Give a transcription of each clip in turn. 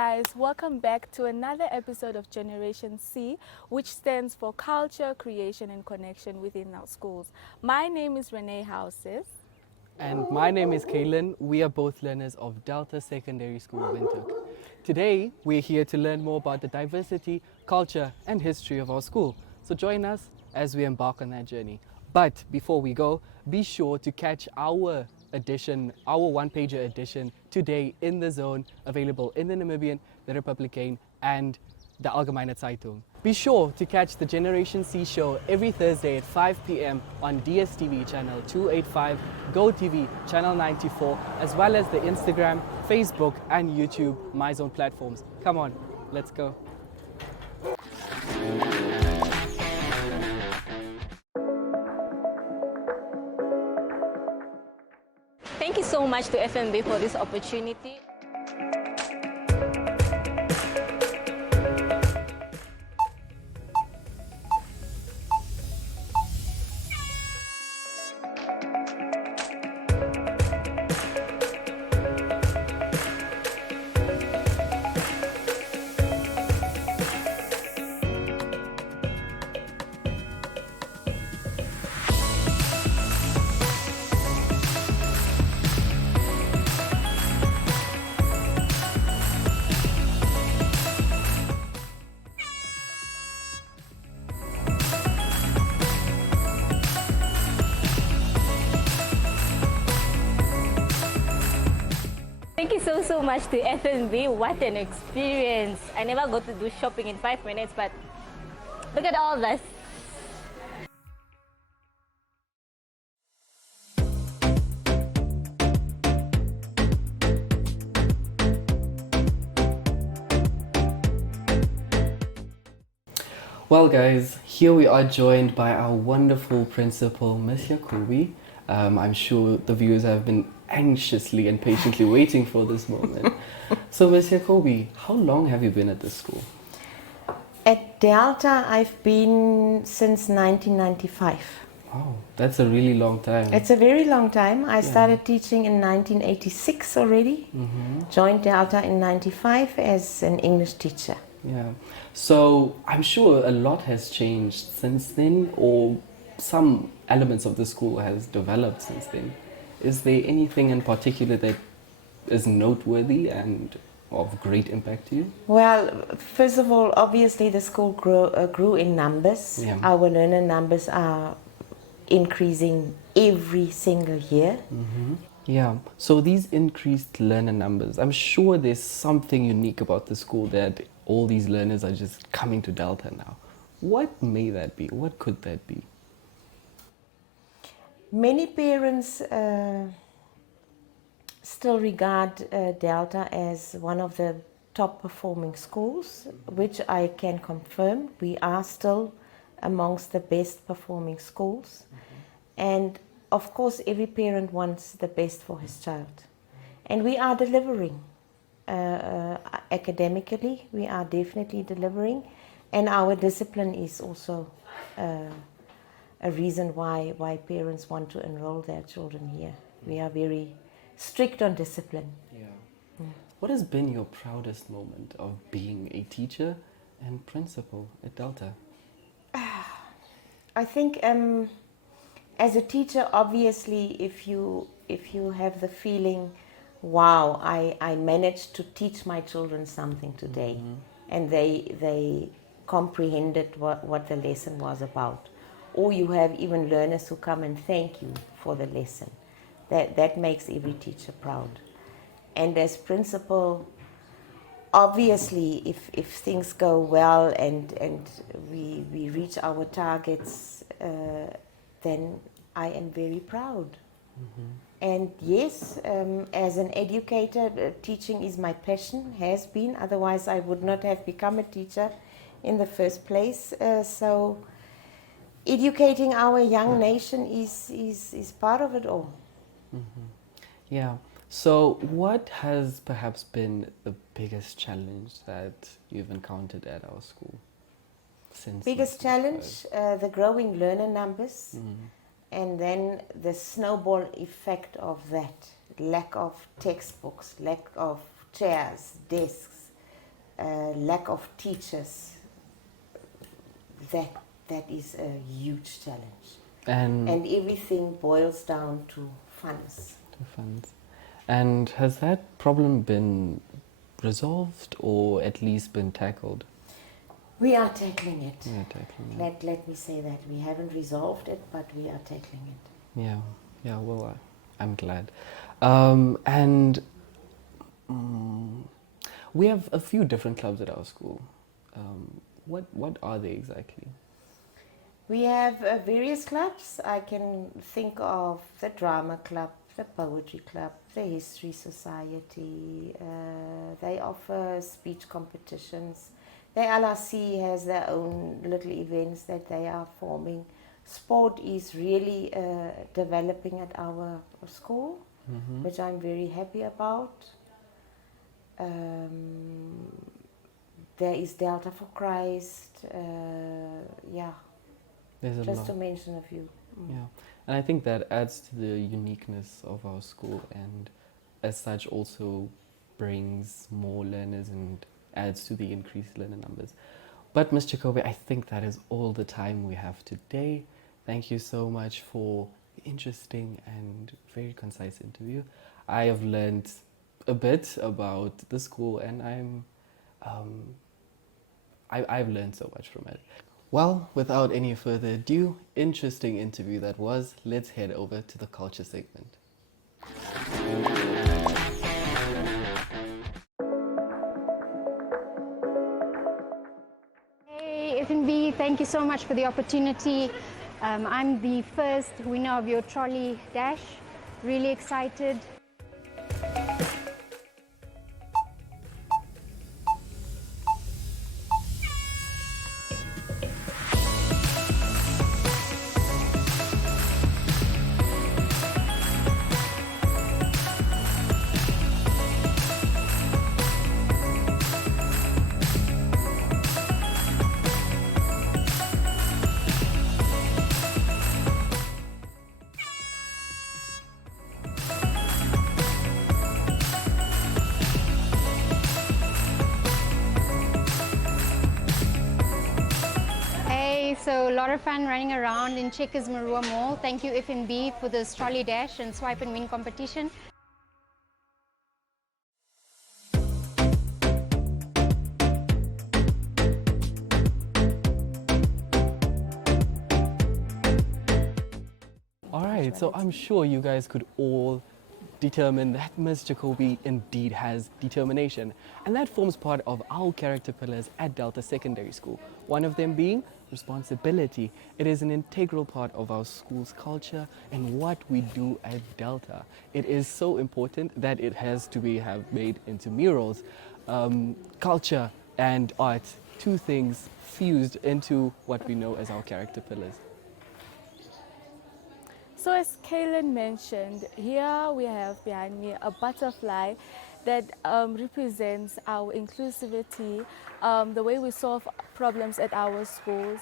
guys, welcome back to another episode of Generation C, which stands for Culture, Creation and Connection within our schools. My name is Renee Houses. And my name is Kaylin. We are both learners of Delta Secondary School, Windhoek. Today, we're here to learn more about the diversity, culture, and history of our school. So join us as we embark on that journey. But before we go, be sure to catch our edition, our one-pager edition today in the Zone, available in the Namibian, the Republican, and the Algemeine Zeitung. Be sure to catch the Generation C show every Thursday at 5 p.m. on DSTV channel 285, GoTV channel 94, as well as the Instagram, Facebook, and YouTube MyZone platforms. Come on, let's go. Thank you so much to FNB for this opportunity. Thank you so much to FNB. What an experience. I never got to do shopping in 5 minutes, but look at all this. Well guys, here we are joined by our wonderful principal, Miss Yakubi. I'm sure the viewers have been anxiously and patiently waiting for this moment. So Miss Yakubi, how long have you been at this school? At Delta, I've been since 1995. Wow, that's a really long time. It's a very long time. I started teaching in 1986 already. Joined Delta in 95 as an English teacher. Yeah. So I'm sure a lot has changed since then, or some elements of the school has developed since then. Is there anything in particular that is noteworthy and of great impact to you? Well, first of all, obviously the school grew in numbers. Yeah. Our learner numbers are increasing every single year. Yeah, so these increased learner numbers, I'm sure there's something unique about the school that all these learners are just coming to Delta now. What may that be? What could that be? Many parents still regard Delta as one of the top performing schools, which I can confirm. We are still amongst the best performing schools. And of course, every parent wants the best for his child. And we are delivering. Academically, we are definitely delivering. And our discipline is also a reason why parents want to enroll their children here. We are very strict on discipline. Yeah. What has been your proudest moment of being a teacher and principal at Delta? I think as a teacher, obviously, if you have the feeling, wow, I managed to teach my children something today, and they comprehended what the lesson was about. Or you have even learners who come and thank you for the lesson. That makes every teacher proud. And as principal, obviously, if things go well and we reach our targets, then I am very proud. And yes, as an educator, teaching is my passion, has been. Otherwise, I would not have become a teacher in the first place. So educating our young nation is part of it all. Yeah. So what has perhaps been the biggest challenge that you've encountered at our school since? Biggest challenge, the growing learner numbers, and then the snowball effect of that. Lack of textbooks, lack of chairs, desks, lack of teachers, that is a huge challenge. And everything boils down to funds. funds. And has that problem been resolved or at least been tackled? We are tackling it. Yeah, tackling it. Let me say that. We haven't resolved it, but we are tackling it. Yeah, well, I'm glad. We have a few different clubs at our school. What are they exactly? We have various clubs. I can think of the drama club, the poetry club, the history society. They offer speech competitions. The LRC has their own little events that they are forming. Sport is really developing at our school, which I'm very happy about. There is Delta for Christ. There's a Just lot. to mention a few. Yeah, and I think that adds to the uniqueness of our school, and as such also brings more learners and adds to the increased learner numbers. But Ms. Jacobi, I think that is all the time we have today. Thank you so much for the interesting and very concise interview. I have learned a bit about the school, and I've learned so much from it. Well, without any further ado, interesting interview that was. Let's head over to the culture segment. Hey FNB, thank you so much for the opportunity. I'm the first winner of your trolley dash. Really excited. So a lot of fun running around in Checkers Marua Mall. Thank you FNB for this trolley dash and swipe and win competition. All right, so I'm sure you guys could all determine that Ms. Jacobi indeed has determination. And that forms part of our character pillars at Delta Secondary School. One of them being responsibility. It is an integral part of our school's culture and what we do at Delta. It is so important that it has to be made into murals. Culture and art, two things fused into what we know as our character pillars. So as Kaylin mentioned, here we have behind me a butterfly that represents our inclusivity, the way we solve problems at our schools,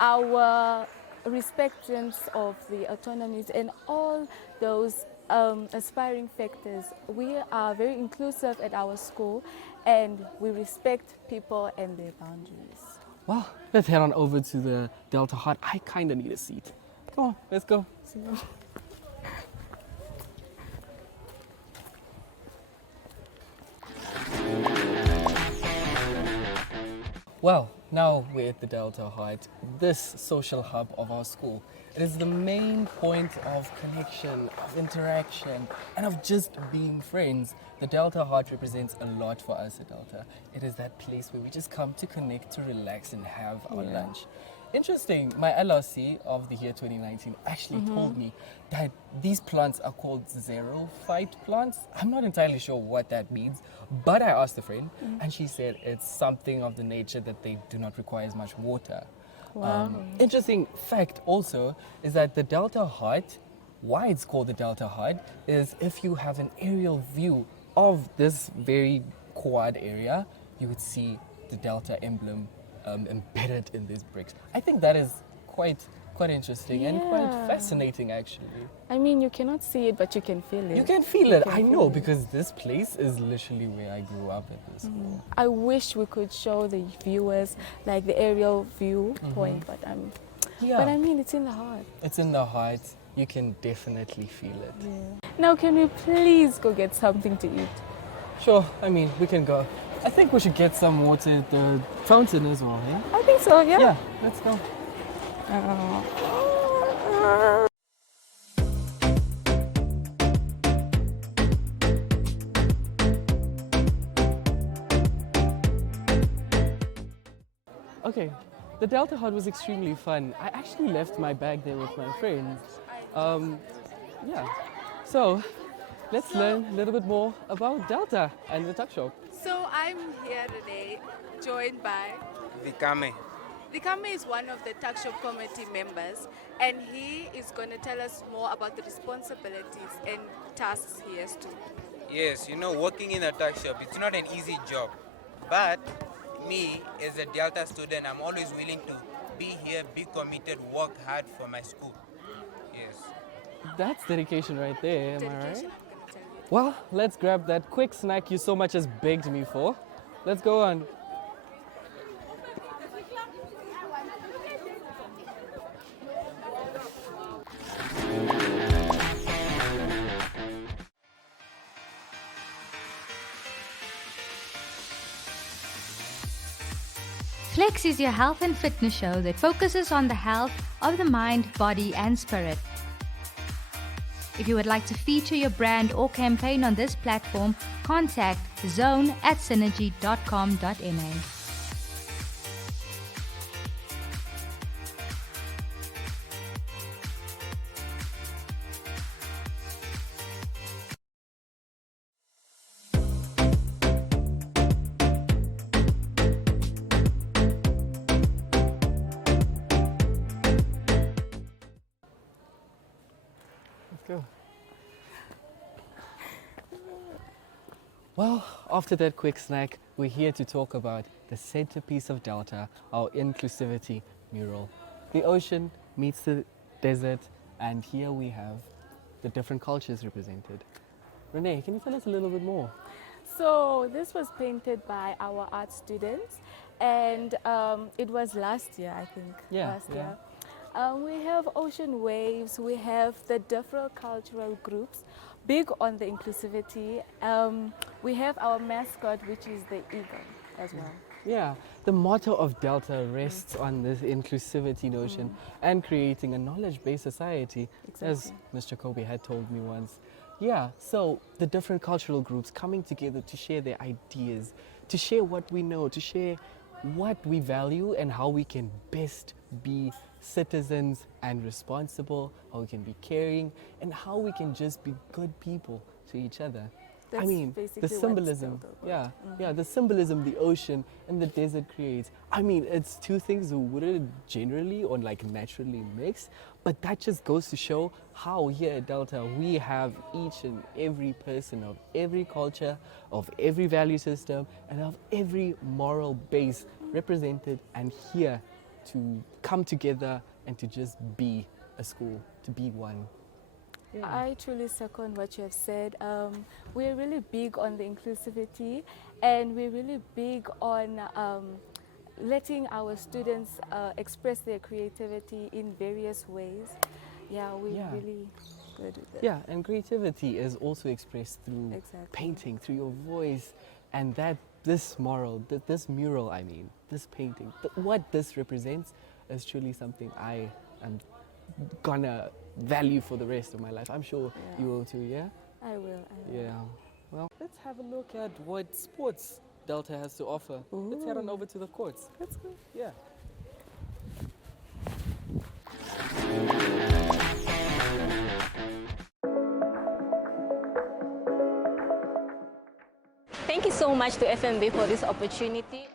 our respectance of the autonomies and all those aspiring factors. We are very inclusive at our school and we respect people and their boundaries. Well, let's head on over to the Delta Hut. I kind of need a seat. Come on, let's go. Well, now we're at the Delta Hut, this social hub of our school. It is the main point of connection, of interaction, and of just being friends. The Delta Hut represents a lot for us at Delta. It is that place where we just come to connect, to relax, and have our lunch. Interesting, my LRC of the year 2019 actually told me that these plants are called xerophyte plants. I'm not entirely sure what that means, but I asked a friend and she said it's something of the nature that they do not require as much water. Interesting fact also is that the Delta Hut, why it's called the Delta Hut, is if you have an aerial view of this very quad area, you would see the Delta emblem embedded in these bricks. I think that is quite quite interesting and quite Yeah. fascinating, actually. I mean, you cannot see it, but you can feel it. You can feel it. can I feel know it. because this place is literally where I grew up at this school. I wish we could show the viewers like the aerial view Mm-hmm. point, but Yeah, but I mean, it's in the heart. it's in the heart. You can definitely feel it. Now, can we please go get something to eat? Sure, I mean, we can go. I think we should get some water at the fountain as well, eh? I think so. Yeah. Yeah, let's go. Okay, the Delta Hut was extremely fun. I actually left my bag there with my friends. Yeah, so let's learn a little bit more about Delta and the tuck shop. So I'm here today, joined by Vikame. Vikame is one of the tuck shop committee members, and he is going to tell us more about the responsibilities and tasks he has to. Yes, you know, working in a tuck shop, it's not an easy job. But me, as a Delta student, I'm always willing to be here, be committed, work hard for my school. Yes. That's dedication right there, am I right? Dedication, I'm going to tell you. Well, let's grab that quick snack you so much has begged me for. Let's go on. Flex is your health and fitness show that focuses on the health of the mind, body, and spirit. If you would like to feature your brand or campaign on this platform, contact zone@synergy.com.na. Let's go. Well, after that quick snack, we're here to talk about the centerpiece of Delta, our inclusivity mural. The ocean meets the desert, and here we have the different cultures represented. Renee, can you tell us a little bit more? So this was painted by our art students, and it was last year, I think. Yeah, Last yeah. year. We have ocean waves. We have the different cultural groups, big on the inclusivity. We have our mascot, which is the eagle, as well. Yeah, the motto of Delta rests on this inclusivity notion and creating a knowledge-based society, as Mr. Kobe had told me once. Yeah, so the different cultural groups coming together to share their ideas, to share what we know, to share what we value and how we can best be citizens and responsible, how we can be caring, and how we can just be good people to each other. I That's mean, basically the what it's symbolism, all about. yeah, the symbolism the ocean and the desert creates. I mean, it's two things that wouldn't generally or like naturally mix, but that just goes to show how here at Delta we have each and every person of every culture, of every value system, and of every moral base represented and here to come together and to just be a school, to be one. I truly second what you have said. We're really big on the inclusivity, and we're really big on letting our students express their creativity in various ways. Yeah, we're Yeah. really good with it. Yeah, and creativity is also expressed through Exactly. painting, through your voice, and that this this mural, I mean, this painting, what this represents is truly something I am gonna value for the rest of my life. I'm sure Yeah. you will too, yeah? I will. Yeah. Well, let's have a look at what sports Delta has to offer. Let's head on over to the courts. Let's go. Yeah. Thank you so much to FMB for this opportunity.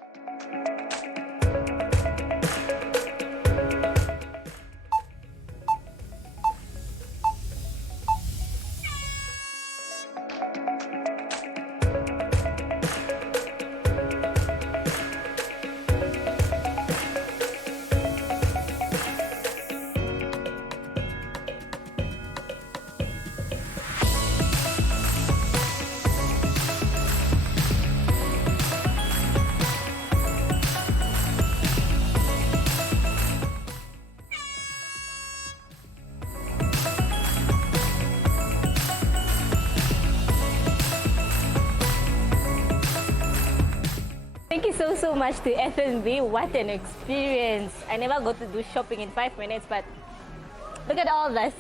so much to FNB. What an experience. I never got to do shopping in 5 minutes, but look at all this.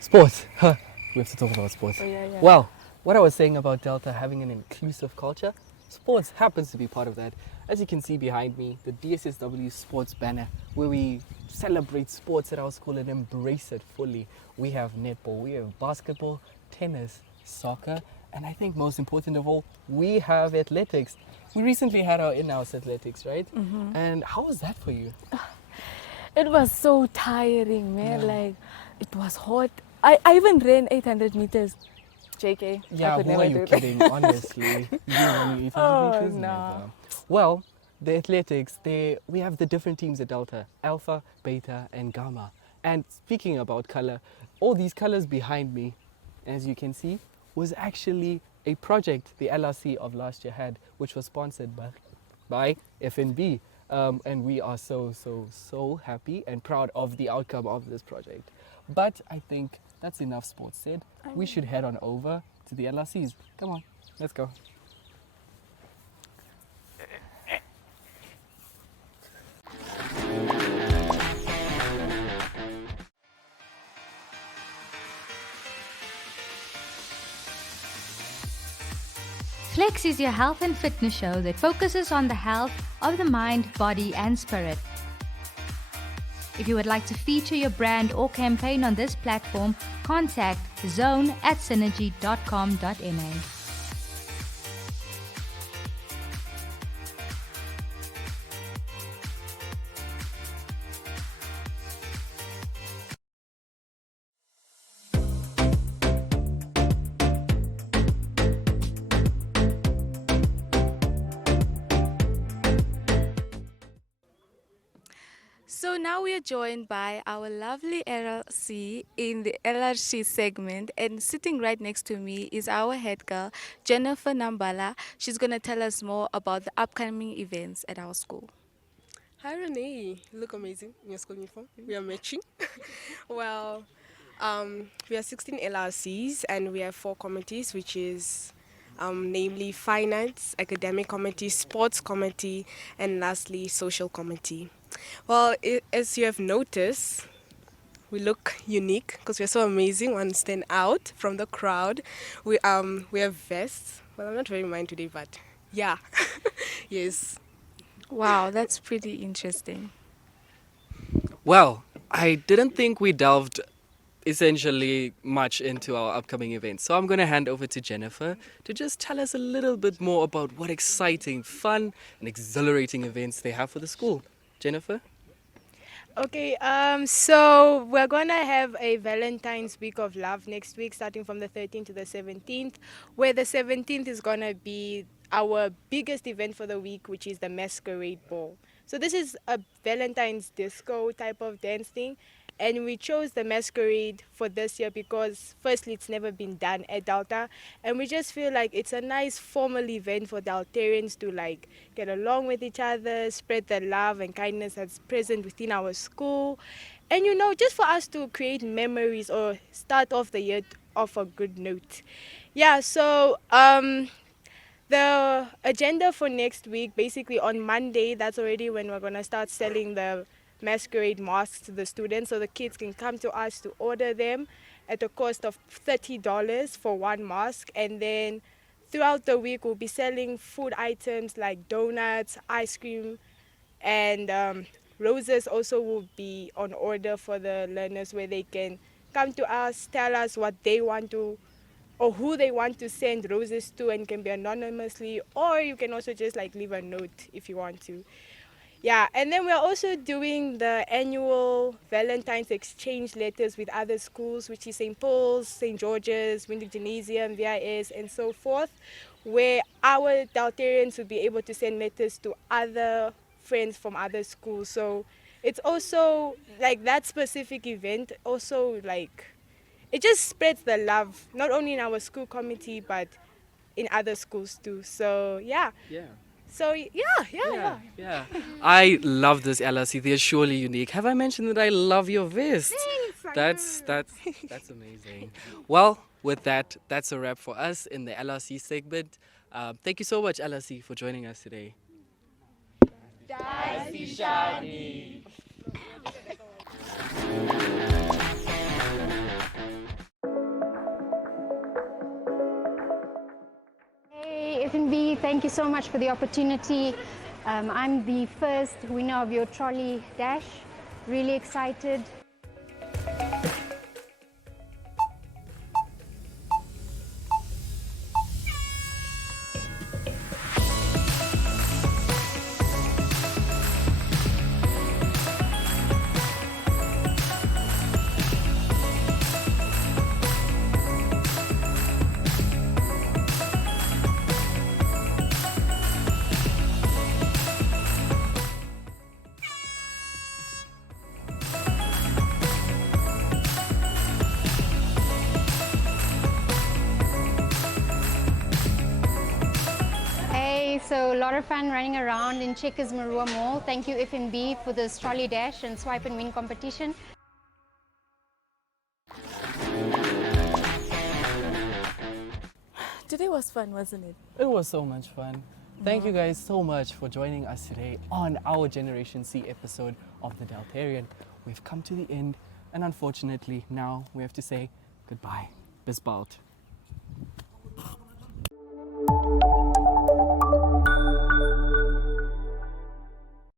Sports. Huh. We have to talk about sports. Oh, yeah. Well, what I was saying about Delta having an inclusive culture, sports happens to be part of that. As you can see behind me, the DSSW sports banner, where we celebrate sports at our school and embrace it fully. We have netball, we have basketball, tennis, soccer, and I think most important of all, we have athletics. We recently had our in-house athletics, right? And how was that for you? It was so tiring, man. Like, it was hot. I even ran 800 meters. JK. Yeah, I could who never are do you that. kidding? Honestly, you running 800 Oh, meters? no. Never. Well, the athletics, we have the different teams at Delta: Alpha, Beta, and Gamma. And speaking about color, all these colors behind me, as you can see, was actually a project the LRC of last year had, which was sponsored by FNB. And we are so happy and proud of the outcome of this project. But I think that's enough sports said. We should head on over to the LRCs. Come on, let's go. Flex is your health and fitness show that focuses on the health of the mind, body, and spirit. If you would like to feature your brand or campaign on this platform, contact zone@synergy.com.na. So now we are joined by our lovely LRC in the LRC segment, and sitting right next to me is our head girl, Jennifer Nambala. She's going to tell us more about the upcoming events at our school. Hi Renee, you look amazing in your school uniform. We are matching. Well, we are 16 LRCs and we have 4 committees, which is namely finance, academic committee, sports committee, and lastly social committee. Well, as you have noticed, we look unique because we're so amazing. We want to stand out from the crowd. We have vests. Well, I'm not wearing mine today, but yeah, yes. Wow, that's pretty interesting. Well, I didn't think we delved essentially much into our upcoming events. So I'm going to hand over to Jennifer to just tell us a little bit more about what exciting, fun, and exhilarating events they have for the school. Jennifer? Okay, so we're gonna have a Valentine's Week of Love next week, starting from the 13th to the 17th, where the 17th is gonna be our biggest event for the week, which is the Masquerade Ball. So this is a Valentine's disco type of dance thing, and we chose the Masquerade for this year because firstly it's never been done at Delta, and we just feel like it's a nice formal event for Deltarians to like get along with each other, spread the love and kindness that's present within our school, and you know, just for us to create memories or start off the year off a good note. Yeah, so the agenda for next week, basically on Monday, that's already when we're going to start selling the Masquerade masks to the students, so the kids can come to us to order them at a cost of $30 for one mask. And then throughout the week we'll be selling food items like donuts, ice cream, and roses also will be on order for the learners, where they can come to us, tell us what they want to or who they want to send roses to, and can be anonymously, or you can also just like leave a note if you want to. Yeah, and then we're also doing the annual Valentine's exchange letters with other schools, which is St. Paul's, St. George's, Windhoek Gymnasium, VIS, and so forth, where our Deltarians will be able to send letters to other friends from other schools. So it's also like that specific event also like it just spreads the love, not only in our school committee, but in other schools too. So yeah. Yeah. So yeah. I love this LRC. They're surely unique. Have I mentioned that I love your vest? Thanks, That's amazing. Well, with that, that's a wrap for us in the LRC segment. Thank you so much, LRC, for joining us today. Hey, FNB, thank you so much for the opportunity. I'm the first winner of your trolley dash. Really excited. So a lot of fun running around in Checkers Marua Mall. Thank you FNB for this trolley dash and swipe and win competition. Today was fun, wasn't it? It was so much fun. Thank you guys so much for joining us today on our Generation C episode of The Deltarian. We've come to the end, and unfortunately now we have to say goodbye. Bis bald.